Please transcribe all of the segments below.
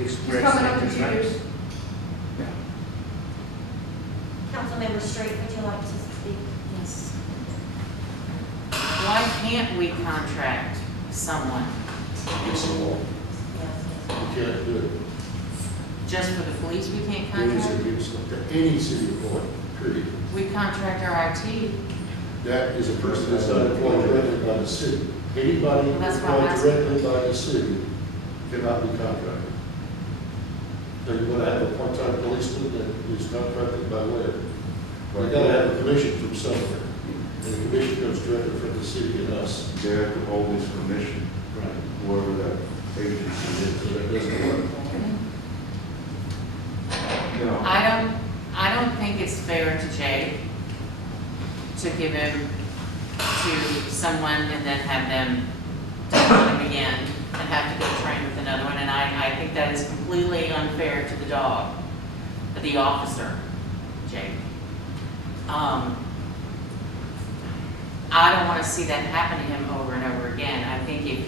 He's express coming up to interest, 2 right? years. Councilmember Street, would you like to speak? Yes. Why can't we contract someone It's a law. Yes, You can't do it. just for the police? We can't It is contract? against any city employee, period. We contract our IT. That is a person that's not employed directly by the city. Anybody Well, that's what I'm employed asking. directly by the city cannot be contracted. So you want to have a part-time policeman that is contracted by where? You gotta have a commission from somewhere. And the commission comes directly from the city and us. They have to hold this commission, Right. whoever that agency is. So that doesn't work. You know, I don't think it's fair to Jake to give him to someone and then have them done him again and have to go train with another one. And I think that is completely unfair to the dog, the officer, Jake. I don't want to see that happen to him over and over again. I think if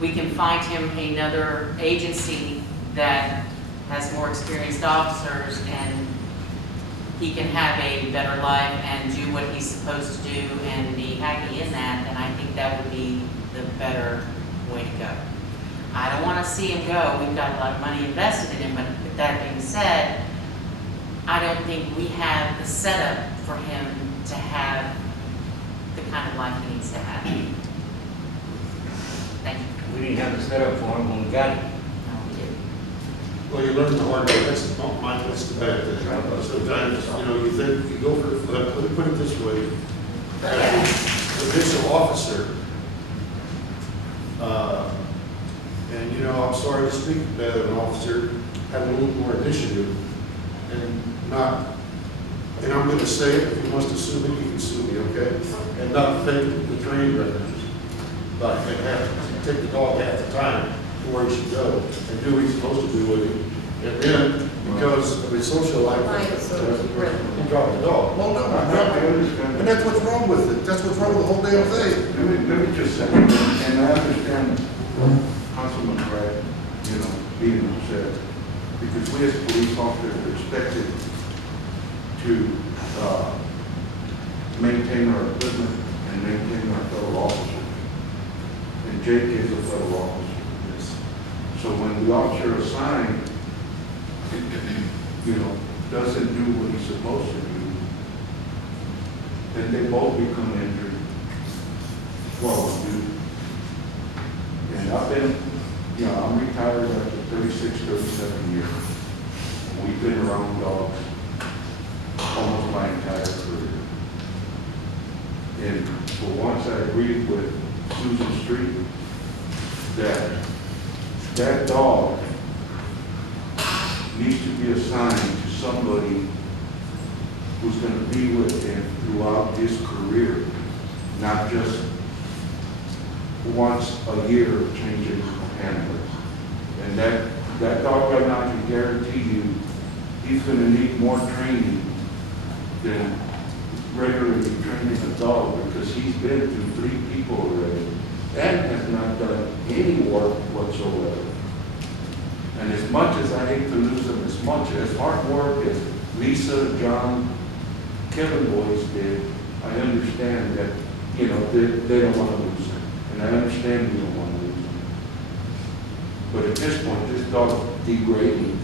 we can find him another agency that has more experienced officers and he can have a better life and do what he's supposed to do and be happy in that, then I think that would be the better way to go. I don't want to see him go. We've got a lot of money invested in him, but with that being said, I don't think we have the setup for him to have the kind of life he needs to have. Thank you. We didn't have the setup for him when we got it. No, we didn't. Well, you learn the hard way, that's the, that's the bad thing. Sometimes, you know, you think, you go for, put it this way, the provincial officer, and you know, I'm sorry to speak bad of an officer, had a little more initiative and not, and I'm gonna say it, if he wants to sue me, he can sue me, okay? And not take the training records, but and have, take the dog half the time to where he should go and do what he's supposed to do with him. And then, because of his social life, he dropped the dog. Well, no, I not understand. and that's what's wrong with it. That's what's wrong with the whole damn thing. Let me just say, and I understand Councilman Brad, you know, being upset, because we as police officers are expected to maintain our equipment and maintain our fellow officers. And Jake is a fellow officer. So when the officer assigned, you know, doesn't do what he's supposed to do, then they both become injured while on duty. And I've been, you know, I'm retired after 36, 37 years. We've been around dogs almost my entire career. And for once I agreed with Susan Street that that dog needs to be assigned to somebody who's going to be with him throughout his career, not just once a year changing handlers. And that dog right now, I can guarantee you, he's going to need more training than regularly training a dog, because he's been through 3 people already and has not done any work whatsoever. And as much as I hate to lose him, as hard work as Lisa, John, Kevin boys did, I understand that, you know, they don't want to lose him. And I understand you don't want to lose him. But at this point, this dog's degrading.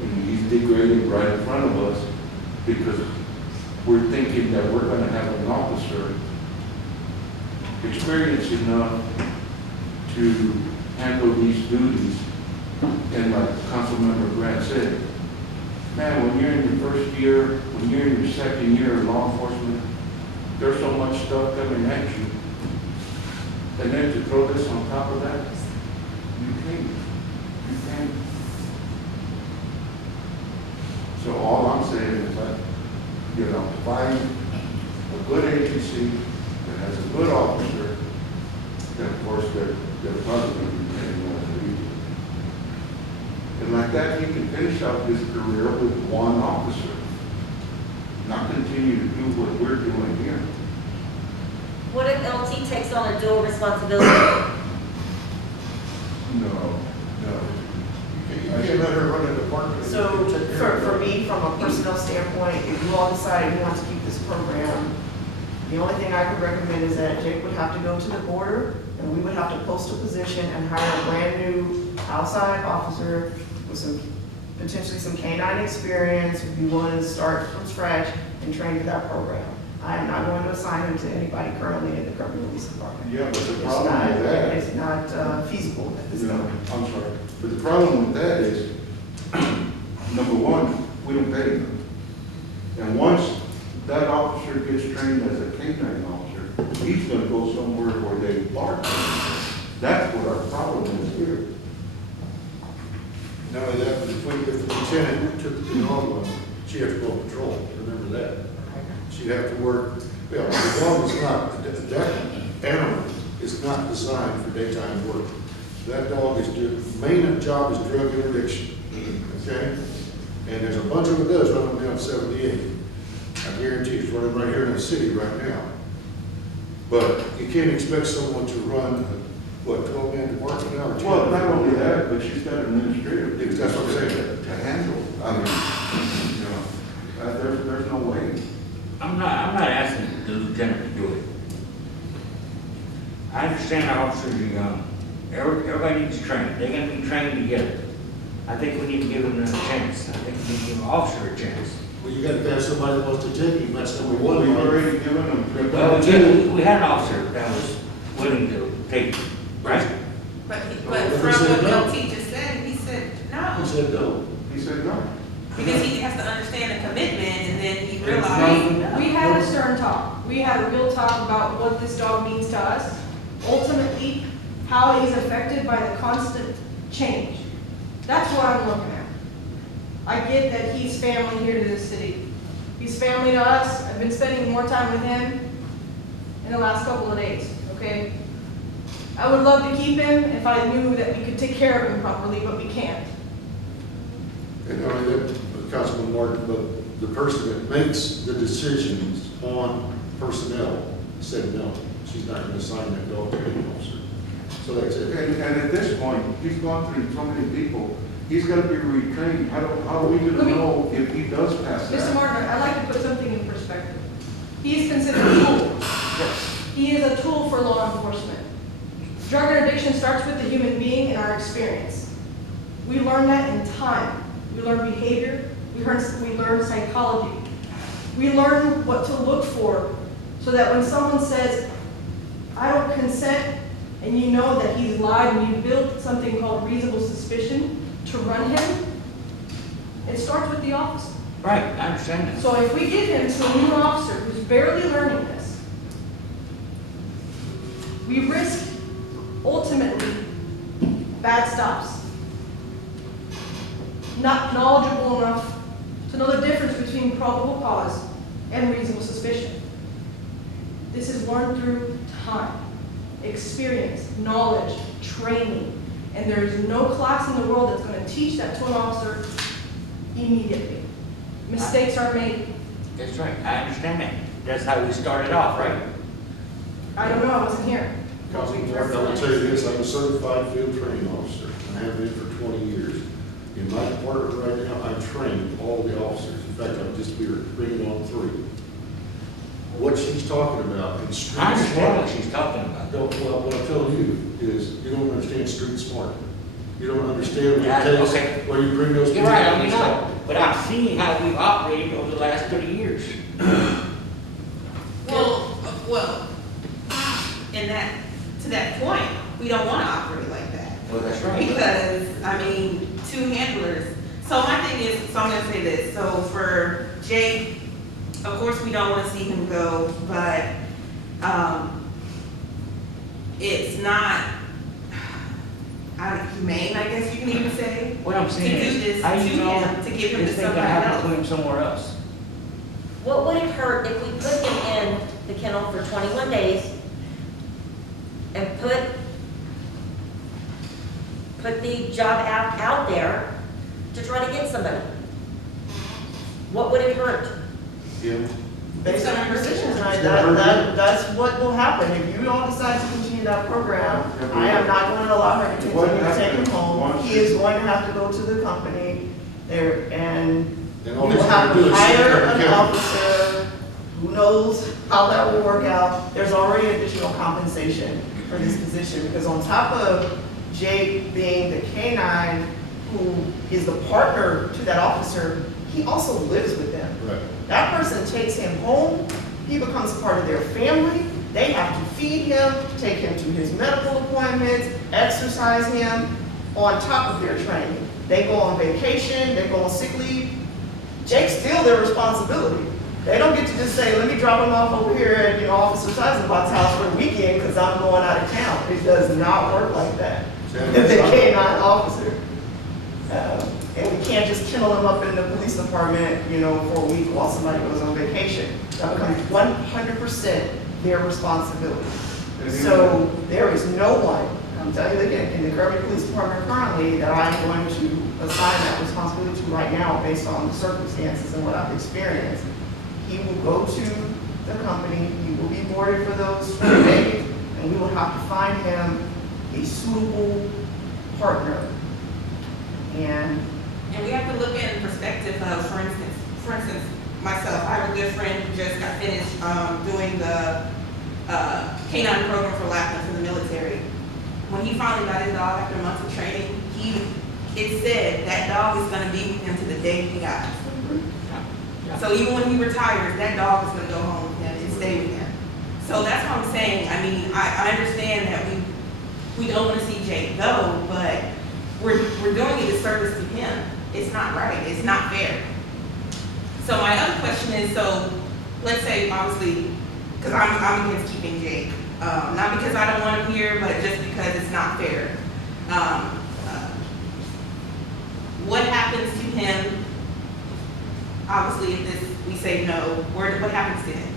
And he's degrading right in front of us because we're thinking that we're going to have an officer experienced enough to handle these duties. And like Councilmember Grant said, man, when you're in your first year, when you're in your second year of law enforcement, there's so much stuff coming at you. And then to throw this on top of that, you can't. You can't. So all I'm saying is that, you know, find a good agency that has a good officer, then of course they're probably going to be paying more for you. And like that, he can finish out his career with one officer, not continue to do what we're doing here. What if LT takes on a dual responsibility? No, no. can let her run a department. So and take care of for it. me, from a personnel standpoint, if you all decide you want to keep this program, the only thing I could recommend is that Jake would have to go to the border, and we would have to post a position and hire a brand-new outside officer with some, potentially some canine experience, who'd be willing to start from scratch and train for that program. I am not going to assign him to anybody currently in the current police department. Yeah, but the It's problem not, with that, it's not feasible at this you know, time. I'm sorry, but the problem with that is, number one, we don't pay them. And once that officer gets trained as a canine officer, he's gonna go somewhere where they bark. That's what our problem is here. Not only that, but if the lieutenant took the dog on, she has to go on patrol, remember that. She'd have to work, well, the dog is not, that animal is not designed for daytime work. That dog is, main job is drug interdiction, okay? And there's a bunch of it does run up down 78. I guarantee it's running right here in the city right now. But you can't expect someone to run, what, 12-man department now or 10? Well, not only that, but she's got administrative. That's what I'm saying. To handle, I mean, you know, there's no way. I'm not asking the lieutenant to do it. I understand our officers are young. Everybody needs training. They're gonna be trained together. I think we need to give them a chance. I think we need to give an officer a chance. Well, you gotta have somebody that wants to take him, that's number one. We've already given them. Well, we had an officer that was willing to take it, right? But Well, from he said what no. Bill teacher said, he said He no. said no. He said no. Because he has to understand the commitment and then he realized. We had a stern talk. We had a real talk about what this dog means to us. Ultimately, how he's affected by the constant change. That's what I'm looking at. I get that he's family here to this city. He's family to us. I've been spending more time with him in the last couple of days, okay? I would love to keep him if I knew that we could take care of him properly, but we can't. And not only that, but Councilman Martin, but the person that makes the decisions on personnel said no. She's not gonna assign that dog to any officer. So that's it. And at this point, he's gone through so many people, he's gotta be retrained. How are we gonna Let me- know if he does pass that? Mr. Martin, I'd like to put something in perspective. He is considered a tool. He is a tool for law enforcement. Drug interdiction starts with the human being and our experience. We learn that in time. We learn behavior, we learn psychology. We learn what to look for so that when someone says, I don't consent, and you know that he's lied and you built something called reasonable suspicion to run him, it starts with the officer. Right, I understand that. So if we give him to a new officer who's barely learning this, we risk ultimately bad stops. Not knowledgeable enough to know the difference between probable cause and reasonable suspicion. This is learned through time, experience, knowledge, training, and there is no class in the world that's going to teach that to an officer immediately. Mistakes are made. That's right, I understand that. That's how we started off, right? I don't know, I wasn't here. Councilman Martin, I will tell you this, I'm a certified field training officer. I have been for 20 years. In my department right now, I train all the officers. In fact, I'm just bringing on 3. What she's talking about in street I understand what smart. she's talking about. No, well, what I'm telling you is, you don't understand street smart. You don't understand what Yeah, it takes, okay. when you bring those You're people right, I in mean, and stuff. but I'm seeing how we've operated over the last 30 years. Well, in that, to that point, we don't want to operate like that. Well, that's right. Because, I mean, 2 handlers. So my thing is, so I'm gonna say this, so for Jake, of course, we don't wanna see him go, but, it's not, humane, I guess you can even say, What I'm to saying do is, this how to do you know him, to give him to this thing gonna somebody happen else. to him somewhere else? What would it hurt if we put him in the kennel for 21 days and put the job out there to try to get somebody? What would it hurt? Yeah. Based on your decision tonight, It's never hurt. that's what will happen. If you all decide to continue teaching that program, I am not going to allow her to continue to take him home. He is going to have to go to the company there, and And we all he's will have gonna do to is sit hire there and an kill him. officer. Who knows how that will work out? There's already additional compensation for this position, because on top of Jake being the K-9 who is the partner to that officer, he also lives with them. Right. That person takes him home, he becomes part of their family, they have to feed him, take him to his medical appointments, exercise him, on top of their training. They go on vacation, they go on sick leave, Jake's still their responsibility. They don't get to just say, let me drop him off over here at, Officer Seisenbach's house for the weekend because I'm going out of town. It does not work like that. If they K-9 officer. And we can't just kennel them up in the police department, for a week while somebody goes on vacation. That becomes 100% their responsibility. So there is no one, I'm telling you again, in the Kirby Police Department currently that I'm going to assign that responsibility to right now based on the circumstances and what I've experienced. He will go to the company, he will be boarded for those 3 days, and we will have to find him a suitable partner. And And we have to look at in perspective of, for instance, myself, I have a good friend who just got finished doing the K-9 program for Lackland for the military. When he finally got his dog after months of training, it said that dog is gonna be with him to the day he dies. So even when he retires, that dog is gonna go home with him and stay with him. So that's what I'm saying. I mean, I understand that we don't wanna see Jake go, but we're doing a disservice to him. It's not right, it's not fair. So my other question is, so let's say obviously, because I'm against keeping Jake, not because I don't want him here, but just because it's not fair. What happens to him? Obviously, if we say no, what happens to him?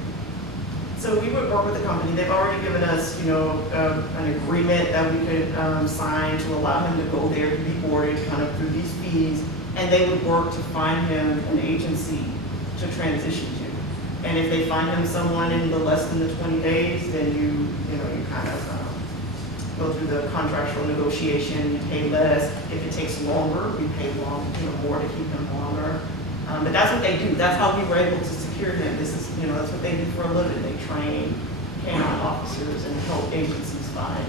so we would work with the company. They've already given us, an agreement that we could sign to allow him to go there to be boarded kind of through these fees. And they would work to find him an agency to transition to. And if they find him someone in the less than the 20 days, then you kind of go through the contractual negotiation, you pay less. If it takes longer, we pay more to keep him longer. But that's what they do. That's how we were able to secure him. This is, that's what they do for a living. They train K-9 officers and help agencies find